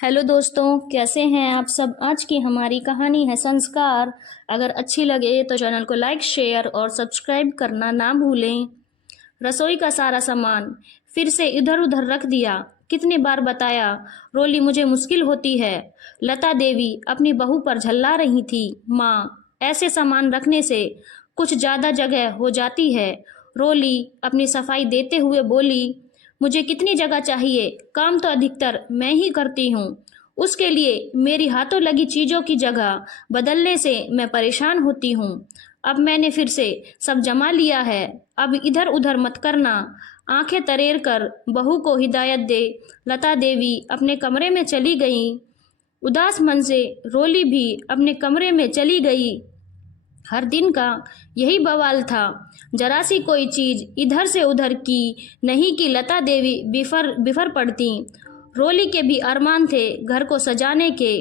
Hello दोस्तों, कैसे हैं आप सब। आज की हमारी कहानी है संस्कार। अगर अच्छी लगे तो चैनल को लाइक, शेयर और सब्सक्राइब करना ना भूलें। रसोई का सारा सामान फिर से इधर उधर रख दिया। कितनी बार बताया, रोली मुझे मुश्किल होती है। लता देवी अपनी बहू पर झल्ला रही थी। माँ, ऐसे सामान रखने से कुछ ज़्यादा जगह हो जाती है। रोली अपनी सफाई देते हुए बोली, मुझे कितनी जगह चाहिए, काम तो अधिकतर मैं ही करती हूँ। उसके लिए मेरी हाथों लगी चीज़ों की जगह बदलने से मैं परेशान होती हूँ। अब मैंने फिर से सब जमा लिया है, अब इधर उधर मत करना। आंखें तरेर कर बहू को हिदायत दे लता देवी अपने कमरे में चली गई। उदास मन से रोली भी अपने कमरे में चली गई। हर दिन का यही बवाल था। जरा सी कोई चीज इधर से उधर की नहीं कि लता देवी बिफर बिफर पड़ती। रोली के भी अरमान थे घर को सजाने के।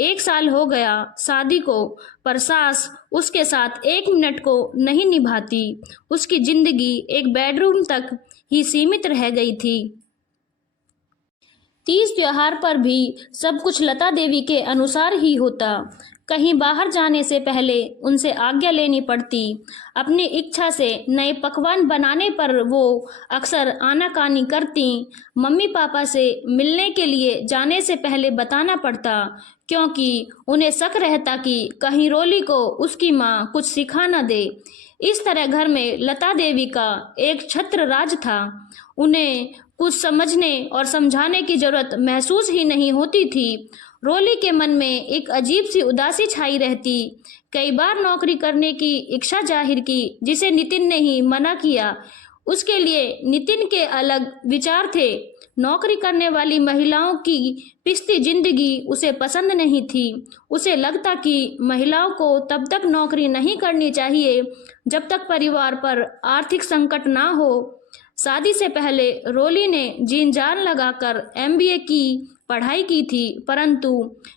1 साल हो गया शादी को, पर सास उसके साथ 1 मिनट को नहीं निभाती। उसकी जिंदगी एक बेडरूम तक ही सीमित रह गई थी। तीज त्योहार पर भी सब कुछ लता देवी के अनुसार ही होता। कहीं बाहर जाने से पहले उनसे आज्ञा लेनी पड़ती। अपनी इच्छा से नए पकवान बनाने पर वो अक्सर आनाकानी करती। मम्मी पापा से मिलने के लिए जाने से पहले बताना पड़ता, क्योंकि उन्हें शक रहता कि कहीं रोली को उसकी माँ कुछ सिखा न दे। इस तरह घर में लता देवी का एक छत्र राज था। उन्हें कुछ समझने और समझाने की जरूरत महसूस ही नहीं होती थी। रोली के मन में एक अजीब सी उदासी छाई रहती। कई बार नौकरी करने की इच्छा जाहिर की, जिसे नितिन ने ही मना किया। उसके लिए नितिन के अलग विचार थे। नौकरी करने वाली महिलाओं की पिस्ती जिंदगी उसे पसंद नहीं थी। उसे लगता कि महिलाओं को तब तक नौकरी नहीं करनी चाहिए जब तक परिवार पर आर्थिक संकट ना हो। शादी से पहले रोली ने जीन जान लगाकर MBA की पढ़ाई की थी, परंतु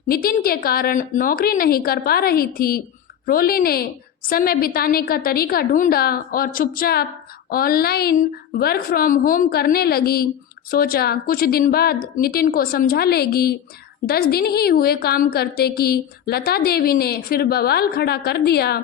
नितिन के कारण नौकरी नहीं कर पा रही थी। रोली ने समय बिताने का तरीका ढूंढा और चुपचाप ऑनलाइन वर्क फ्रॉम होम करने लगी। सोचा कुछ दिन बाद नितिन को समझा लेगी। 10 दिन ही हुए काम करते कि लता देवी ने फिर बवाल खड़ा कर दिया।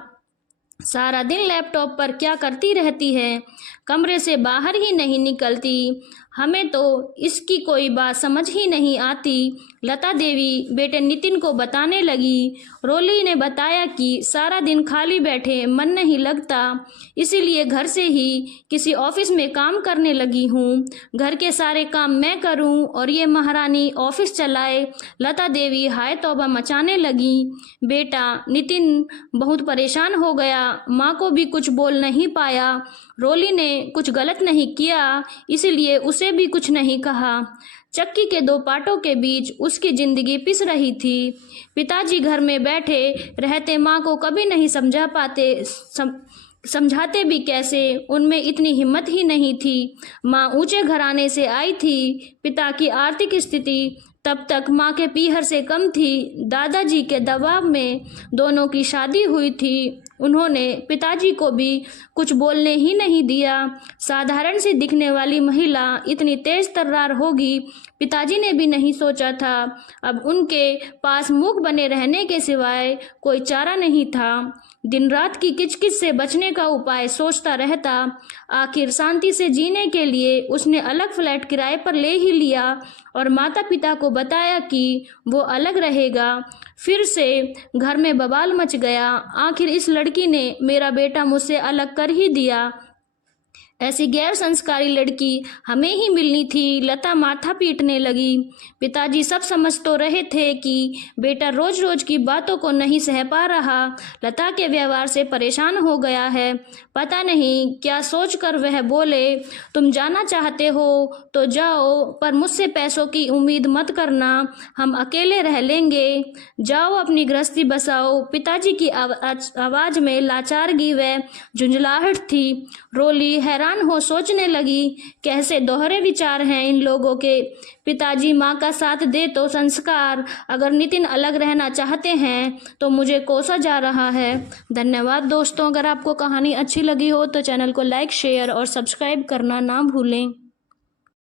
सारा दिन लैपटॉप पर क्या करती रहती है, कमरे से बाहर ही नहीं निकलती। हमें तो इसकी कोई बात समझ ही नहीं आती। लता देवी बेटे नितिन को बताने लगी। रोली ने बताया कि सारा दिन खाली बैठे मन नहीं लगता, इसीलिए घर से ही किसी ऑफिस में काम करने लगी हूँ। घर के सारे काम मैं करूँ और ये महारानी ऑफिस चलाए। लता देवी हाय तौबा मचाने लगी। बेटा नितिन बहुत परेशान हो गया, माँ को भी कुछ बोल नहीं पाया। रोली ने कुछ गलत नहीं किया, इसलिए उसे भी कुछ नहीं कहा। चक्की के 2 पाटों के बीच उसकी जिंदगी पिस रही थी। पिताजी घर में बैठे रहते माँ को कभी नहीं समझा पाते। समझाते भी कैसे, उनमें इतनी हिम्मत ही नहीं थी। माँ ऊंचे घराने से आई थी। पिता की आर्थिक स्थिति तब तक माँ के पीहर से कम थी। दादाजी के दबाव में दोनों की शादी हुई थी। उन्होंने पिताजी को भी कुछ बोलने ही नहीं दिया। साधारण सी दिखने वाली महिला इतनी तेज तर्रार होगी, पिताजी ने भी नहीं सोचा था। अब उनके पास मूक बने रहने के सिवाय कोई चारा नहीं था। दिन रात की किचकिच से बचने का उपाय सोचता रहता। आखिर शांति से जीने के लिए उसने अलग फ्लैट किराए पर ले ही लिया और माता पिता को बताया कि वो अलग रहेगा। फिर से घर में बवाल मच गया। आखिर इस लड़की ने मेरा बेटा मुझसे अलग कर ही दिया। ऐसी गैर संस्कारी लड़की हमें ही मिलनी थी। लता माथा पीटने लगी। पिताजी सब समझ तो रहे थे कि बेटा रोज रोज की बातों को नहीं सह पा रहा, लता के व्यवहार से परेशान हो गया है। पता नहीं क्या सोचकर वह बोले, तुम जाना चाहते हो तो जाओ, पर मुझसे पैसों की उम्मीद मत करना, हम अकेले रह लेंगे, जाओ अपनी गृहस्थी बसाओ। पिताजी की आवाज में लाचारगी व झुंझलाहट थी। रोली हैरान हो सोचने लगी, कैसे दोहरे विचार हैं इन लोगों के। पिताजी माँ का साथ दे तो संस्कार, अगर नितिन अलग रहना चाहते हैं तो मुझे कोसा जा रहा है। धन्यवाद दोस्तों। अगर आपको कहानी अच्छी लगी हो तो चैनल को लाइक, शेयर और सब्सक्राइब करना ना भूलें।